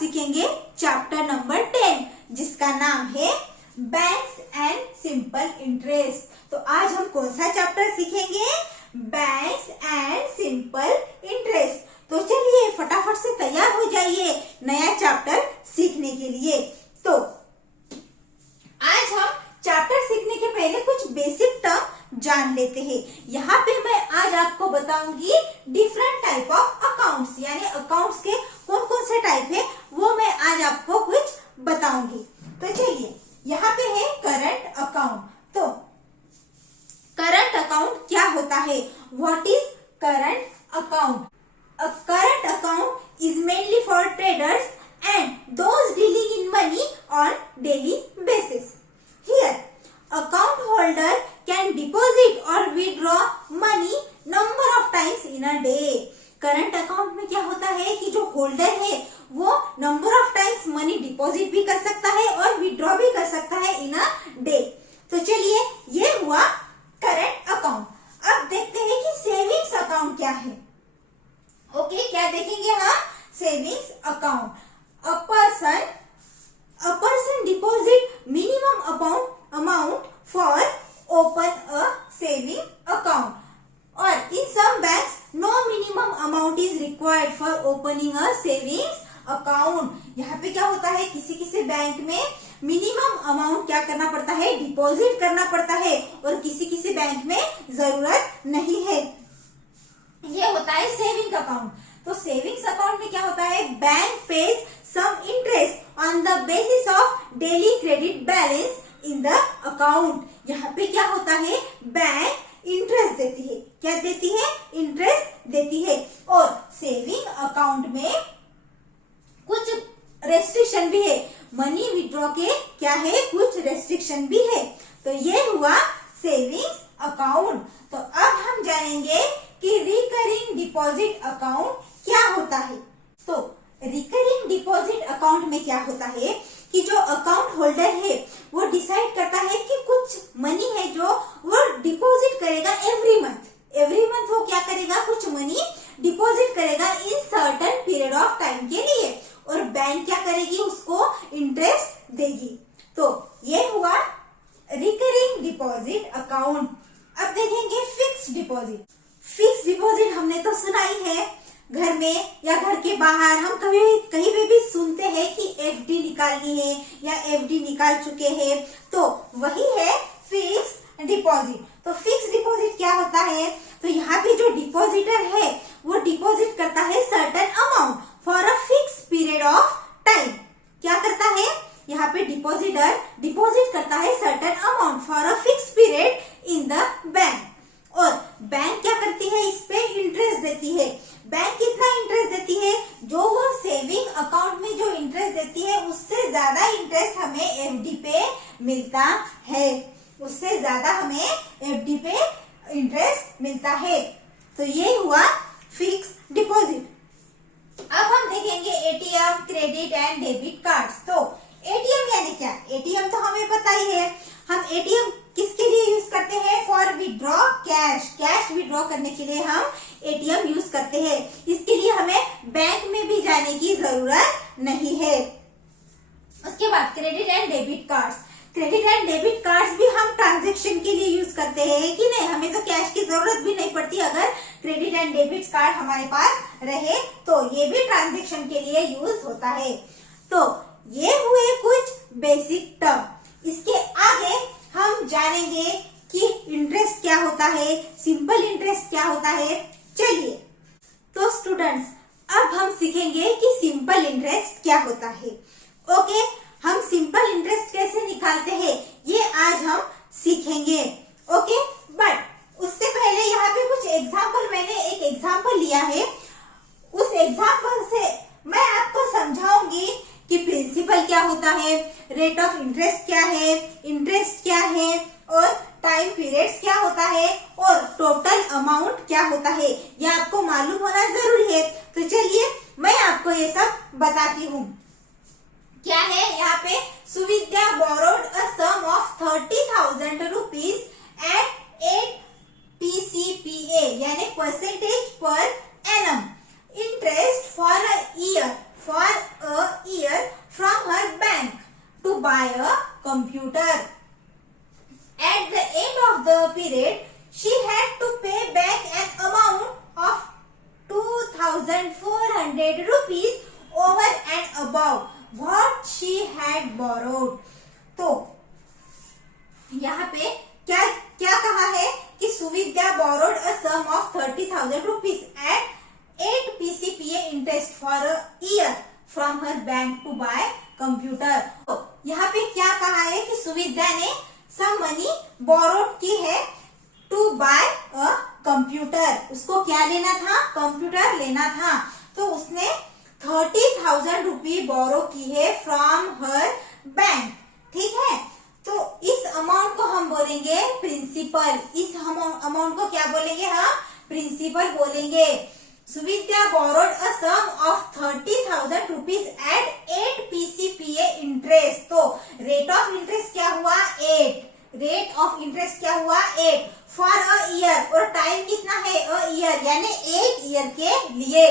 सीखेंगे chapter number 10 जिसका नाम है बैंक्स एंड सिंपल इंटरेस्ट। तो आज हम कौन सा चैप्टर सीखेंगे? Banks and simple interest. तो चलिए फटाफट से तैयार हो जाइए नया चैप्टर सीखने के लिए। तो आज हम चैप्टर सीखने के पहले कुछ बेसिक टर्म जान लेते हैं। यहाँ पे मैं आज आपको बताऊंगी डिफरेंट टाइप ऑफ अकाउंट्स, यानी अकाउंट्स के कौन कौन से टाइप है वो मैं आज आपको कुछ बताऊंगी। तो चलिए यहाँ पे है करंट अकाउंट। तो करंट अकाउंट क्या होता है? What is current account? A current account is mainly for traders and those dealing in money on daily basis. Here, account holder can deposit or withdraw money number of times in a day. Current account में क्या होता है कि जो holder है वो number of times money deposit भी कर सकता है और विड्रॉ भी कर सकता है इन अ डे। तो चलिए ये हुआ करंट अकाउंट। अब देखते हैं कि सेविंग्स अकाउंट क्या है। ओके, क्या देखेंगे हम? Savings account. A person deposit minimum amount for open a saving account, or in some banks no minimum amount is required for opening a savings account. यहाँ पे क्या होता है, किसी बैंक में मिनिमम अमाउंट क्या करना पड़ता है? डिपॉजिट करना पड़ता है, और किसी बैंक में जरूरत नहीं है। ये होता है सेविंग अकाउंट। तो सेविंग्स अकाउंट में क्या होता है? Bank pays some interest on the basis of daily credit balance in the account. यहाँ पे क्या होता है? बैंक इंटरेस्ट देती है। क्या देती है? इंटरेस्ट देती है। और सेविंग अकाउंट में कुछ रेस्ट्रिक्शन भी है। मनी विड्रॉ के क्या है? कुछ रेस्ट्रिक्शन भी है। तो ये हुआ सेविंग्स अकाउंट। तो अब हम जानेंगे कि रिकरिंग डिपॉजिट अकाउंट क्या होता है। तो रिकरिंग डिपॉजिट अकाउंट में क्या होता है कि जो अकाउंट होल्डर है वो डिसाइड करता है कि कुछ मनी है जो वो डिपॉजिट करेगा एवरी मंथ वो क्या करेगा? कुछ मनी डिपॉजिट करेगा in certain period of time के लिए, और बैंक क्या करेगी? उसको इंटरेस्ट देगी। तो ये हुआ रिकरिंग डिपॉजिट अकाउंट। अब देखेंगे फिक्स्ड डिपॉजिट। फिक्स डिपॉजिट हमने तो सुना ही है, घर में या घर के बाहर हम कहीं पे भी सुनते हैं कि एफडी निकालनी है या एफडी निकाल चुके हैं, तो वही है फिक्स डिपॉजिट। तो फिक्स डिपॉजिट क्या होता है? तो यहाँ पे जो डिपॉजिटर है वो डिपॉजिट करता है certain amount for a fix period of time. क्या करता है? यहाँ पे डिपॉजिटर डिपॉजिट करता है certain amount for a fix period in the bank, और बैंक क्या करती है? इस पे इंटरेस्ट देती है। बैंक कितना इंटरेस्ट देती है? जो वो सेविंग अकाउंट में जो इंटरेस्ट देती है उससे ज्यादा इंटरेस्ट हमें एफडी पे मिलता है। उससे ज्यादा हमें एफडी पे इंटरेस्ट मिलता है। तो ये हुआ फिक्स डिपॉजिट। अब हम देखेंगे ATM, credit and debit cards. तो एटीएम यानी क्या? एटीएम तो हमें पता ही है। हम एटीएम किसके लिए यूज करते हैं? फॉर विड्रॉ कैश विड्रॉ करने के लिए हम एटीएम यूज करते हैं। इसके लिए हमें बैंक में भी जाने की जरूरत नहीं है। उसके बाद credit and debit cards. Credit and debit cards भी हम ट्रांजैक्शन के लिए यूज करते हैं कि नहीं? हमें तो कैश की जरूरत भी नहीं पड़ती अगर क्रेडिट एंड डेबिट कार्ड हमारे पास रहे, तो ये भी ट्रांजैक्शन के लिए यूज होता है। तो ये हुए कुछ बेसिक टर्म। इसके आगे हम जानेंगे कि इंटरेस्ट क्या होता है, सिंपल इंटरेस्ट क्या होता है। चलिए तो स्टूडेंट्स अब हम सीखेंगे कि सिंपल इंटरेस्ट क्या होता है। ओके, हम सिंपल इंटरेस्ट कैसे निकालते हैं ये आज हम सीखेंगे। ओके, बट उससे पहले यहाँ पे कुछ एग्जाम्पल, मैंने एक एग्जाम्पल लिया है। उस एग्जाम्पल से मैं आपको समझाऊंगी कि प्रिंसिपल क्या होता है, रेट ऑफ इंटरेस्ट क्या है, इंटरेस्ट क्या है, और टाइम पीरियड्स क्या होता है, और टोटल अमाउंट क्या होता है। यह आपको मालूम होना जरूरी है। तो चलिए मैं आपको ये सब बताती हूँ। क्या है यहाँ पे? Suvidya borrowed a sum of 30,000 rupees at 8 PCPA यानी percentage per annum interest for a year had borrowed. तो यहाँ पे क्या क्या कहा है कि सुविद्या borrowed a sum of 30,000 rupees at 8 PCPA interest for a year from her bank to buy computer. तो यहाँ पे क्या कहा है कि सुविद्या ने some money borrowed की है to buy a computer. उसको क्या लेना था? कंप्यूटर लेना था. तो उसने 30,000 रुपये बोरो की है फ्रॉम हर बैंक. ठीक है, तो इस अमाउंट को हम बोलेंगे प्रिंसिपल. इस अमाउंट को क्या बोलेंगे हम? प्रिंसिपल बोलेंगे. Suvidya borrowed a sum of 30,000 rupees at 8 PCPA interest. तो रेट ऑफ इंटरेस्ट क्या हुआ? 8. रेट ऑफ इंटरेस्ट क्या हुआ? 8 फॉर अ ईयर. और टाइम कितना है? अ ईयर, यानी 1 ईयर के लिए.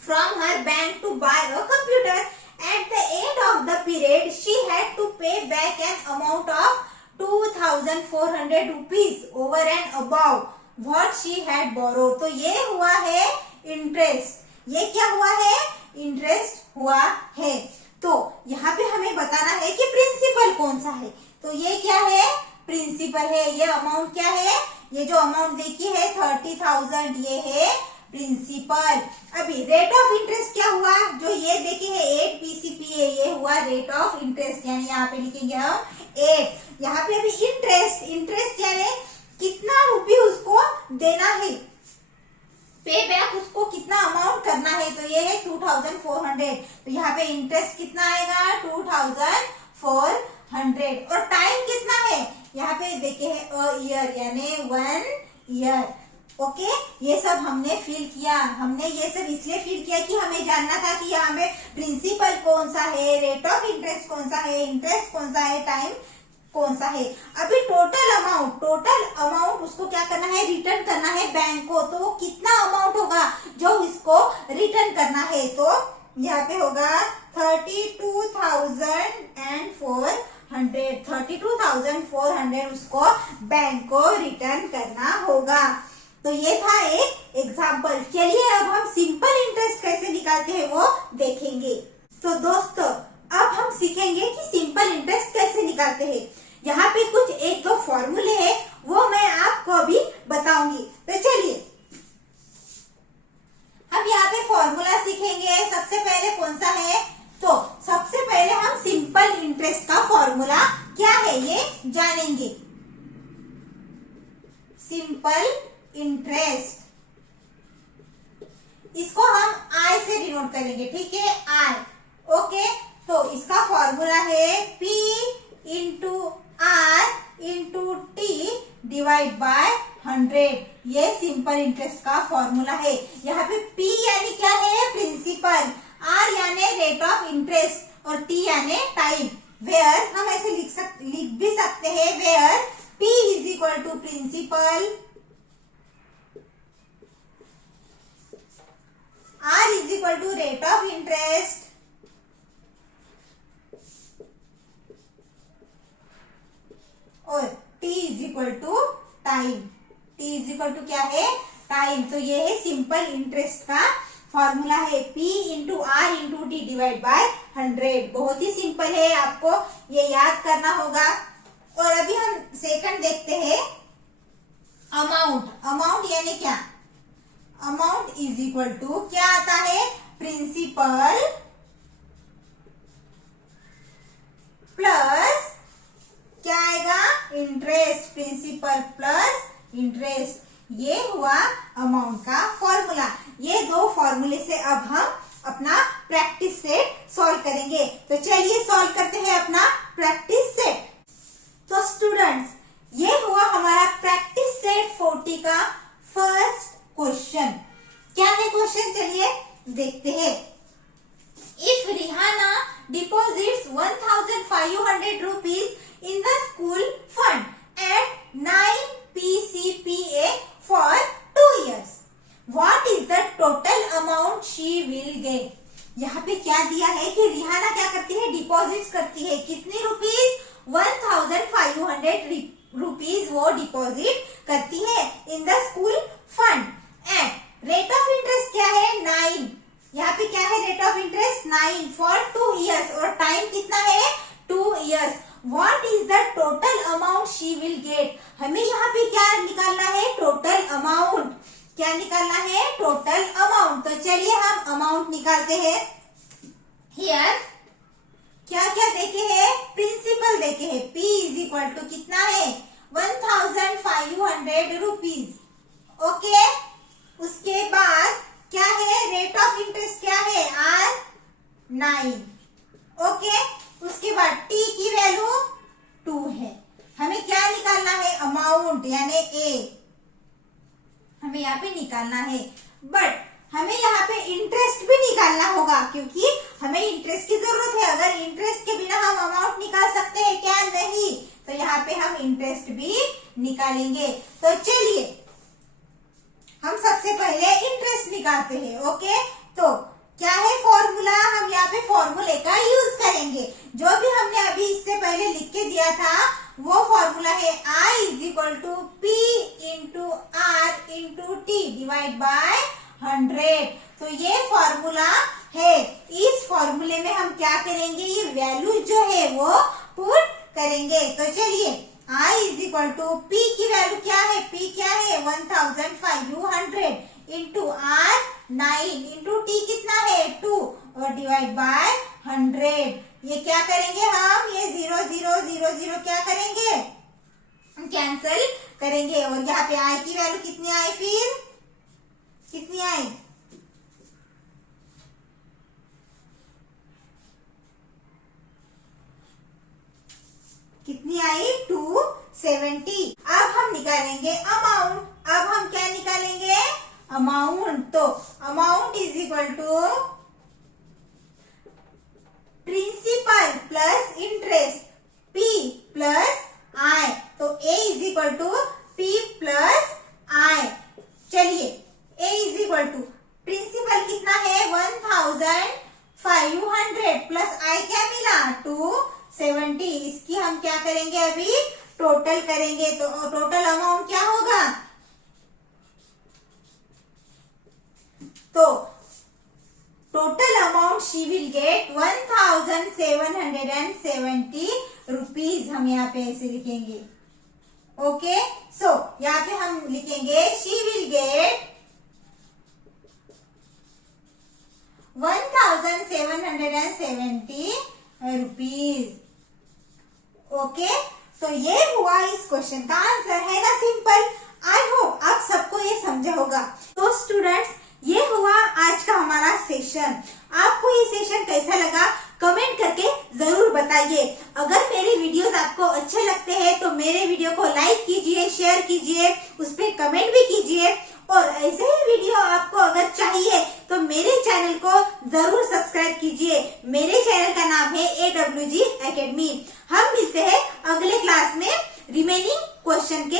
From her bank to buy a computer. At the end of the period, she had to pay back an amount of 2,400 rupees over and above what she had borrowed. तो ये हुआ है interest. ये क्या हुआ है? इंटरेस्ट हुआ है. तो यहाँ पे हमें बताना है कि प्रिंसिपल कौन सा है. तो ये क्या है? प्रिंसिपल है. ये अमाउंट क्या है? ये जो अमाउंट देखी है 30,000, ये है प्रिंसिपल. अभी रेट ऑफ इंटरेस्ट क्या हुआ? जो ये देखे है 8 PCPA, ये हुआ रेट ऑफ इंटरेस्ट, यानी यहाँ पे लिखेंगे हम 8. यहाँ पे अभी इंटरेस्ट. इंटरेस्ट यानी कितना रुपये उसको देना है, पे बैक उसको कितना अमाउंट करना है. तो ये है 2,400. तो यहाँ पे इंटरेस्ट कितना आएगा? 2,400. और टाइम कितना है? यहाँ पे देखे है अ ईयर, यानी 1 ईयर. ओके, ये सब हमने फिल किया. हमने ये सब इसलिए फिल किया कि हमें जानना था कि यहाँ पे प्रिंसिपल कौन सा है, रेट ऑफ इंटरेस्ट कौन सा है, इंटरेस्ट कौन सा है, टाइम कौन सा है. अभी टोटल अमाउंट उसको क्या करना है? रिटर्न करना है बैंक को. तो वो कितना अमाउंट होगा जो इसको रिटर्न करना है? तो यहाँ पे होगा 32,400. 32,400 उसको बैंक को रिटर्न करना होगा. तो ये था एक एग्जाम्पल. चलिए अब हम सिंपल इंटरेस्ट कैसे निकालते हैं वो देखेंगे. तो दोस्तों अब हम सीखेंगे कि सिंपल इंटरेस्ट कैसे निकालते हैं. यहाँ पे कुछ 1-2 फॉर्मूले हैं, वो मैं आपको अभी बताऊंगी. तो चलिए अब यहाँ पे फॉर्मूला सीखेंगे. सबसे पहले कौन सा है? तो सबसे पहले हम सिंपल इंटरेस्ट का फॉर्मूला क्या है ये जानेंगे. सिंपल इंटरेस्ट, इसको हम I से डिनोट करेंगे. ठीक है, I. ओके, तो इसका फॉर्मूला है P into R into T divide by 100. ये सिंपल इंटरेस्ट का फॉर्मूला है. यहाँ पे P यानी क्या है? प्रिंसिपल. R यानी रेट ऑफ इंटरेस्ट और T यानी टाइम. वेयर हम ऐसे लिख भी सकते हैं, where P is equal to principal, R is equal to rate of interest और T is equal to time. T is equal to क्या है? टाइम. तो ये है सिंपल इंटरेस्ट का फॉर्मूला है P into R into T divide by 100. बहुत ही simple है, आपको ये याद करना होगा. और अभी हम सेकंड देखते हैं, अमाउंट. अमाउंट यानी क्या? अमाउंट इज इक्वल टू क्या आता है? प्रिंसिपल प्लस क्या आएगा? इंटरेस्ट. Principal plus interest. ये हुआ अमाउंट का फॉर्मूला. ये 2 फॉर्मूले से अब हम अपना प्रैक्टिस सेट सॉल्व करेंगे. तो चलिए सॉल्व करते हैं अपना प्रैक्टिस सेट. तो स्टूडेंट्स, ये हुआ हमारा प्रैक्टिस सेट 40 का फर्स्ट क्वेश्चन. क्या है क्वेश्चन? चलिए देखते हैं. If Rehana deposits 1,500 rupees in the school fund at 9 PCPA for 2 years, what is the total amount she will get. यहाँ पे क्या दिया है कि रिहाना क्या करती है? डिपॉजिट करती है. कितनी रुपीज? 1,500 रुपीज वो डिपॉजिट करती है इन the school fund. And rate of interest क्या है? 9. यहाँ पे क्या है? Rate of interest 9 for 2 years और टाइम कितना है 2 years। What is the total amount she will get? हमें यहाँ पे क्या निकालना है टोटल अमाउंट। क्या निकालना है टोटल अमाउंट। तो चलिए हम अमाउंट निकालते हैं। हियर क्या क्या देखे हैं प्रिंसिपल देखे हैं। P इज इक्वल टू कितना है 1500 रुपीज। ओके उसके बाद क्या है रेट ऑफ इंटरेस्ट क्या है R9। ओके उसके बाद T की वैल्यू 2 है। हमें क्या निकालना है अमाउंट यानी A हमें यहाँ पे निकालना है। बट हमें यहाँ पे इंटरेस्ट भी निकालना होगा क्योंकि हमें इंटरेस्ट की जरूरत है। अगर इंटरेस्ट के बिना हम अमाउंट निकाल सकते हैं क्या नहीं। तो यहाँ पे हम इंटरेस्ट भी निकालेंगे। तो चलिए हम सबसे पहले इंटरेस्ट निकालते हैं। ओके तो क्या है फॉर्मूला। हम यहाँ पे फॉर्मूले का यूज करेंगे। जो भी हमने अभी इससे पहले लिख के दिया था वो फॉर्मूला है I is equal to P into R into T divide by 100। तो ये फॉर्मूला है। इस फॉर्मूले में हम क्या करेंगे ये वैल्यू जो है वो पुट करेंगे। तो चलिए I is equal to P की वैल्यू क्या है P क्या है 1500 इंटू R9 इंटू T कितना है 2 और डिवाइड बाय 100। ये क्या करेंगे हम ये 0 0 0 0 क्या करेंगे कैंसिल करेंगे। और यहाँ पे I की वैल्यू कितनी आई फिर कितनी आई कितनी आई 270। अब हम निकालेंगे अमाउंट। अब हम क्या निकालेंगे अमाउंट। तो amount is equal to principal plus interest P plus I। तो A is equal to P plus I। चलिए A is equal to principal कितना है 1500 प्लस I क्या मिला 270। इसकी हम क्या करेंगे अभी टोटल करेंगे। तो टोटल अमाउंट क्या होगा तो total amount she will gate 1770 rupees. हम यहाँ पे ऐसे लिखेंगे। ओके सो यहाँ पे हम लिखेंगे she will gate 1770 rupees. Okay तो ये हुआ इस क्वेश्चन का आंसर है ना सिंपल। आई होप आप सबको ये समझा होगा। तो स्टूडेंट्स ये हुआ आज का हमारा सेशन। आपको ये सेशन कैसा लगा कमेंट करके जरूर बताइए। अगर मेरे वीडियोस आपको अच्छे लगते हैं तो मेरे वीडियो को लाइक कीजिए शेयर कीजिए उस पर कमेंट भी कीजिए। और ऐसे ही वीडियो आपको अगर चाहिए तो मेरे चैनल को जरूर सब्सक्राइब कीजिए। मेरे चैनल का नाम है AWG एकेडमी। हम मिलते हैं अगले क्लास में रिमेनिंग क्वेश्चन के